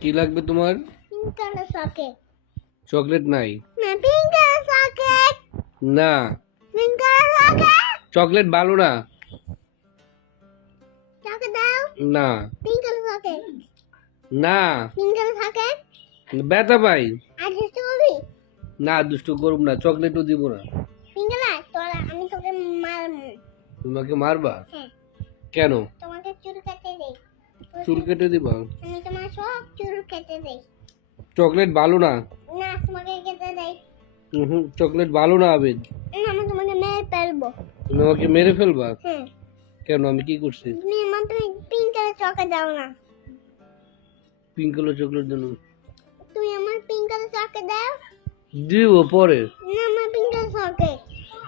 কি লাগবে তোমার? চকলেট নাই। না চকলেট ভালো না। না। না। ব্যথা পাই। না দুষ্টু করব? না চকলেটও দিব না। তোমাকে মারবা? হ্যাঁ। কেন? তোমাকে চুল কেটে দিবা? তোমার সব চুল কেটে দেই। চকলেট ভালো না? না তোমাকে কেটে দেই। হুম চকলেট ভালো না আবেদ না আমি তোমাকে মেরে ফেলব। তুমি আমাকে মেরে ফেলবা? হ্যাঁ। কেন আমি কি করছি? তুমি আমার তুমি পিঙ্ক কালার চকে দাও না। পিঙ্ক কালার চকলেট দেন। তুমি আমার পিঙ্ক কালার চকে দাও। দিব পরে। না আমার পিঙ্ক কালার চকে।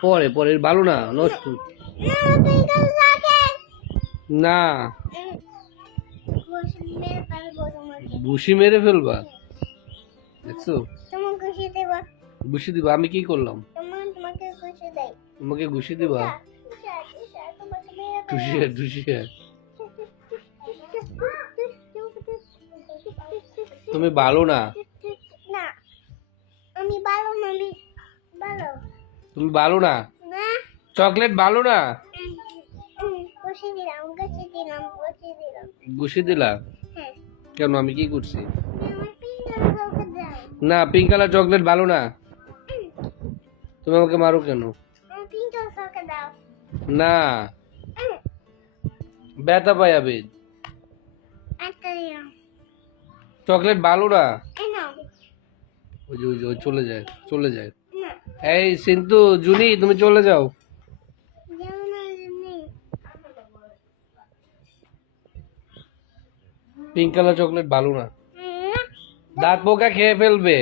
পরে পরে ভালো না নষ্ট। না পিঙ্ক কালার চকে। না। ভুসি মেরে ফেলবা? দেখছ? ঘুষি দিবা। আমি কি করলাম? তোমাকে ঘুষি দিবা? খুশি খুশি তুমি ভালো না? আমি ভালো না আমি ভালো। তুমি ভালো না? চকলেট ভালো না? উম, দিলাম খুশি দিলাম দিলাম। ঘুষি দিলা? হ্যাঁ কেন আমি কি করছি? না পিঙ্ক কালার চকলেট ভালো না। তুমি আমাকে মারো কেন? না। ব্যথা পাই আবেদ চকলেট ভালো না। ওই যে ওই যে চলে যায় চলে যায়। এই সিন্তু জুনি তুমি চলে যাও যেমন নেই পিঙ্ক কালার চকলেট ভালো না। দাঁত পোকা খেয়ে ফেলবে।